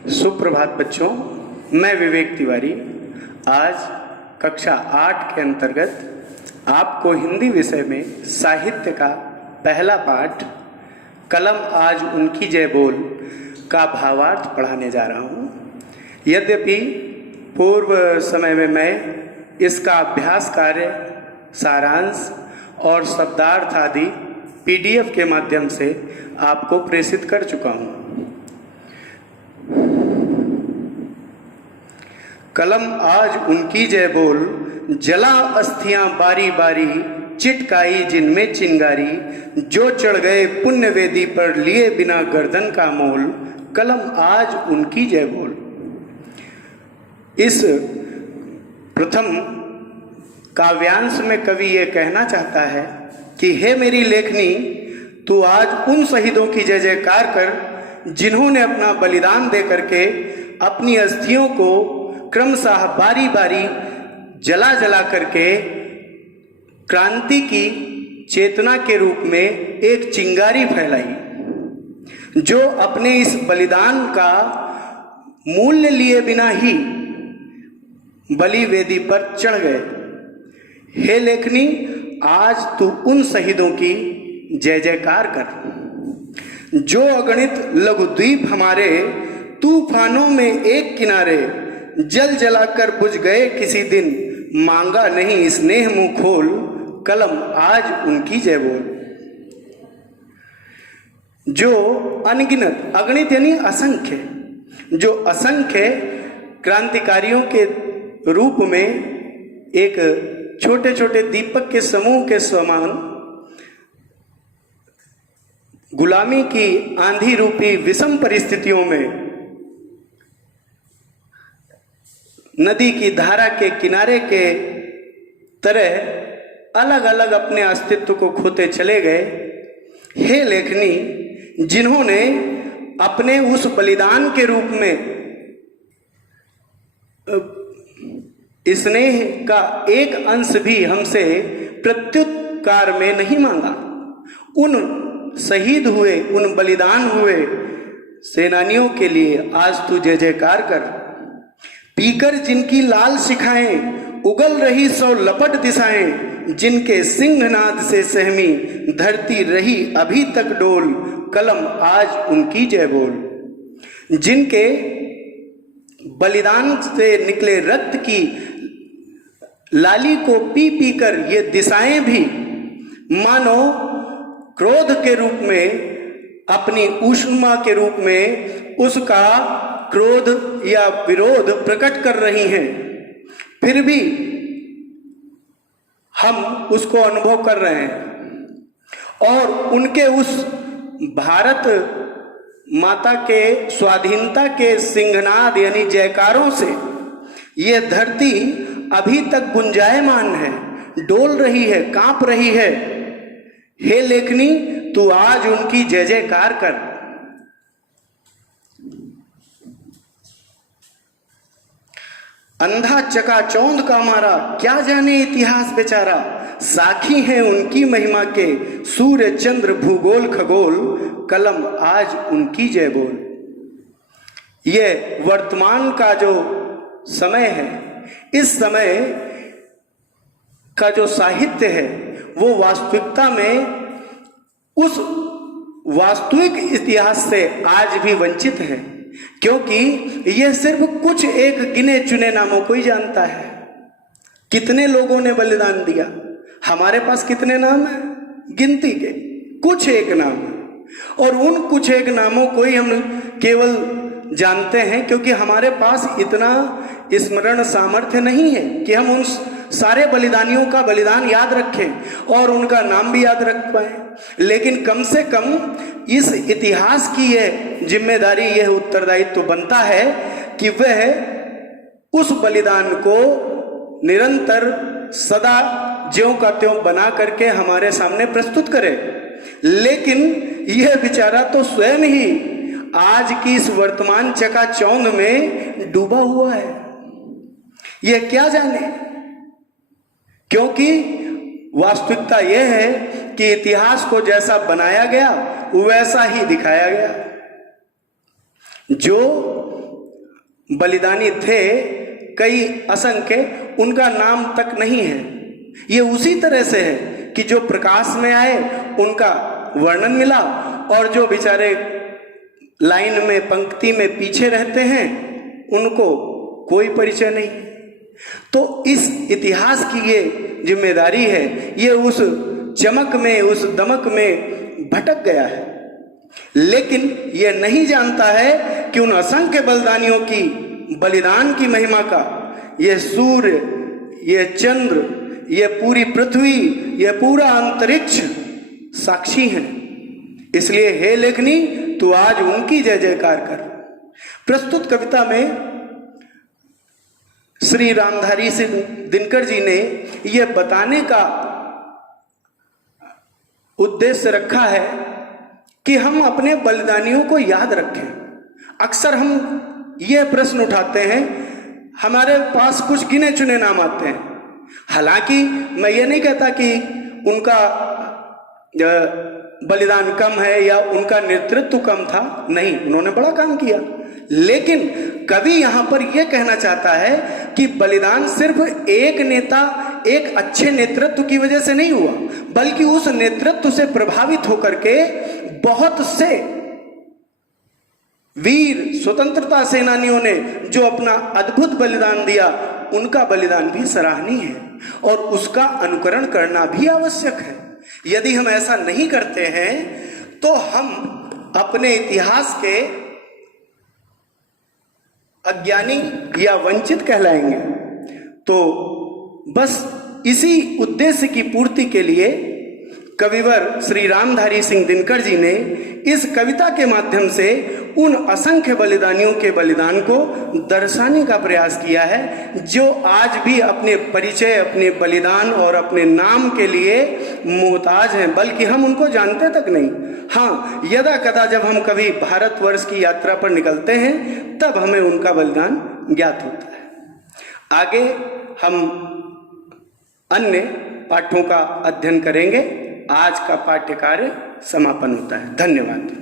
सुप्रभात बच्चों, मैं विवेक तिवारी आज कक्षा 8 के अंतर्गत आपको हिंदी विषय में साहित्य का पहला पाठ कलम आज उनकी जय बोल का भावार्थ पढ़ाने जा रहा हूँ। यद्यपि पूर्व समय में मैं इसका अभ्यास कार्य, सारांश और शब्दार्थ आदि PDF के माध्यम से आपको प्रेषित कर चुका हूँ। कलम आज उनकी जय बोल, जला अस्थियां बारी बारी, चिटकाई जिनमें चिंगारी, जो चढ़ गए पुण्य वेदी पर लिए बिना गर्दन का मोल, कलम आज उनकी जय बोल। इस प्रथम काव्यांश में कवि ये कहना चाहता है कि हे मेरी लेखनी, तू आज उन शहीदों की जय जयकार कर जिन्होंने अपना बलिदान दे करके अपनी अस्थियों को क्रमशः बारी बारी जला जला करके क्रांति की चेतना के रूप में एक चिंगारी फैलाई, जो अपने इस बलिदान का मूल्य लिए बिना ही बलि वेदी पर चढ़ गए। हे लेखनी, आज तू उन शहीदों की जय जयकार कर जो अगणित लघु द्वीप हमारे तूफानों में एक किनारे, जल जलाकर बुझ गए किसी दिन, मांगा नहीं स्नेह मुंह खोल, कलम आज उनकी जय बोल। जो अनगिनत, अगणित यानी असंख्य, जो असंख्य क्रांतिकारियों के रूप में एक छोटे छोटे दीपक के समूह के समान गुलामी की आंधी रूपी विषम परिस्थितियों में नदी की धारा के किनारे के तरह अलग अलग अपने अस्तित्व को खोते चले गए। हे लेखनी, जिन्होंने अपने उस बलिदान के रूप में स्नेह का एक अंश भी हमसे प्रत्युत्कार में नहीं मांगा, उन शहीद हुए, उन बलिदान हुए सेनानियों के लिए आज तू जय जयकार कर। पीकर जिनकी लाल शिखाएं उगल रही सौ लपट दिशाएं, जिनके सिंहनाद से सहमी धरती रही अभी तक डोल, कलम आज उनकी जय बोल। जिनके बलिदान से निकले रक्त की लाली को पी पी कर ये दिशाएं भी मानो क्रोध के रूप में, अपनी ऊष्मा के रूप में उसका क्रोध या विरोध प्रकट कर रही हैं, फिर भी हम उसको अनुभव कर रहे हैं। और उनके उस भारत माता के स्वाधीनता के सिंहनाद यानी जयकारों से ये धरती अभी तक गुंजायमान है, डोल रही है, कांप रही है। हे लेखनी, तू आज उनकी जय जयकार कर। अंधा चकाचौंध का मारा, क्या जाने इतिहास बेचारा, साखी हैं उनकी महिमा के सूर्य चंद्र भूगोल खगोल, कलम आज उनकी जय बोल। ये वर्तमान का जो समय है, इस समय का जो साहित्य है वो वास्तविकता में उस वास्तविक इतिहास से आज भी वंचित है, क्योंकि यह सिर्फ कुछ एक गिने चुने नामों को ही जानता है। कितने लोगों ने बलिदान दिया, हमारे पास कितने नाम हैं? गिनती के कुछ एक नाम है, और उन कुछ एक नामों को ही हम केवल जानते हैं, क्योंकि हमारे पास इतना स्मरण सामर्थ्य नहीं है कि हम उन सारे बलिदानियों का बलिदान याद रखें और उनका नाम भी याद रख पाए। लेकिन कम से कम इस इतिहास की यह जिम्मेदारी, यह उत्तरदायित्व तो बनता है कि वह उस बलिदान को निरंतर सदा ज्यों का त्यों बना करके हमारे सामने प्रस्तुत करे। लेकिन यह बेचारा तो स्वयं ही आज की इस वर्तमान चकाचौंध में डूबा हुआ है। यह क्या जाने, क्योंकि वास्तविकता यह है कि इतिहास को जैसा बनाया गया वैसा ही दिखाया गया। जो बलिदानी थे कई असंख्य, उनका नाम तक नहीं है। ये उसी तरह से है कि जो प्रकाश में आए उनका वर्णन मिला, और जो बेचारे लाइन में पंक्ति में पीछे रहते हैं उनको कोई परिचय नहीं। तो इस इतिहास की ये जिम्मेदारी है, ये उस चमक में, उस दमक में भटक गया है, लेकिन ये नहीं जानता है कि उन असंख्य बलिदानियों की बलिदान की महिमा का ये सूर्य, ये चंद्र, ये पूरी पृथ्वी, ये पूरा अंतरिक्ष साक्षी हैं। इसलिए हे लेखनी, तू आज उनकी जय जयकार कर। प्रस्तुत कविता में श्री रामधारी सिंह दिनकर जी ने यह बताने का उद्देश्य रखा है कि हम अपने बलिदानियों को याद रखें। अक्सर हम यह प्रश्न उठाते हैं, हमारे पास कुछ गिने चुने नाम आते हैं। हालांकि मैं ये नहीं कहता कि उनका बलिदान कम है या उनका नेतृत्व कम था, नहीं, उन्होंने बड़ा काम किया। लेकिन कवि यहां पर यह कहना चाहता है कि बलिदान सिर्फ एक नेता, एक अच्छे नेतृत्व की वजह से नहीं हुआ, बल्कि उस नेतृत्व से प्रभावित होकर के बहुत से वीर स्वतंत्रता सेनानियों ने जो अपना अद्भुत बलिदान दिया, उनका बलिदान भी सराहनीय है और उसका अनुकरण करना भी आवश्यक है। यदि हम ऐसा नहीं करते हैं तो हम अपने इतिहास के अज्ञानी या वंचित कहलाएंगे। तो बस इसी उद्देश्य की पूर्ति के लिए कविवर श्री रामधारी सिंह दिनकर जी ने इस कविता के माध्यम से उन असंख्य बलिदानियों के बलिदान को दर्शाने का प्रयास किया है, जो आज भी अपने परिचय, अपने बलिदान और अपने नाम के लिए मोहताज हैं, बल्कि हम उनको जानते तक नहीं। हाँ, यदा कदा जब हम कभी भारतवर्ष की यात्रा पर निकलते हैं तब हमें उनका बलिदान ज्ञात होता है। आगे हम अन्य पाठों का अध्ययन करेंगे। आज का पाठ्य कार्य समापन होता है। धन्यवाद।